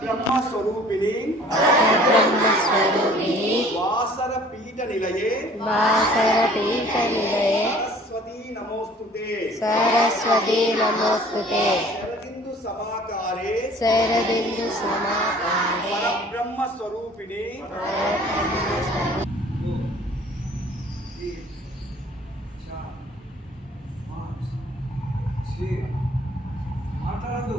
బ్రహ్మస్వరూపిణి. వాసర పీఠ నిలయే వాసర పీఠ నిలయే సరస్వతీ నమోస్తుతే. సరస్వతి నమోస్తుతే. శరదిందు సమాకారే. శరదిందు సమాకారే. పరబ్రహ్మ స్వరూపిణి మాట్లాడదు.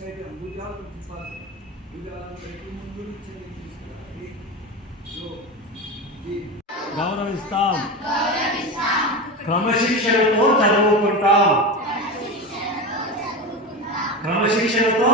నెక్స్ట్ ఐటమ్ భుజాలు తిప్పాలి భుజాలను పెట్టి ముందు నుంచి తీసుకురావాలి. గౌరవిస్తాం. క్రమశిక్షణతో చదువుకుంటాం. క్రమశిక్షణతో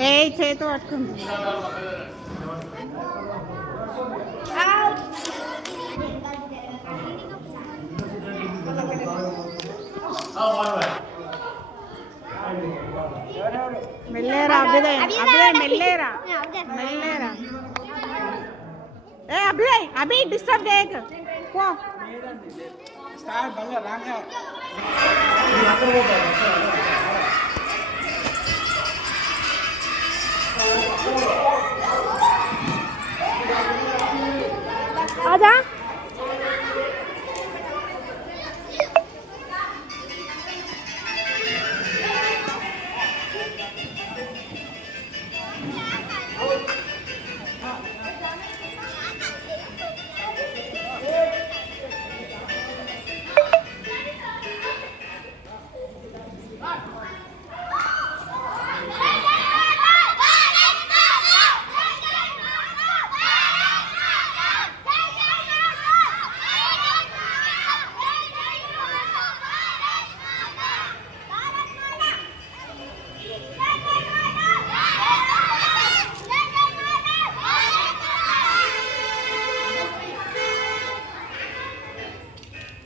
ఏ చేతో పట్టుకుంది మెల్లేరా అభ్యుదయ్ అభ్యుదయ్ మెల్లేరా మెల్లేరా. ఏ అభ్యుదయ్ అభి డిస్టర్బ్ చేయక. పో. స్టార్ బల్ల రాంగా. Giá.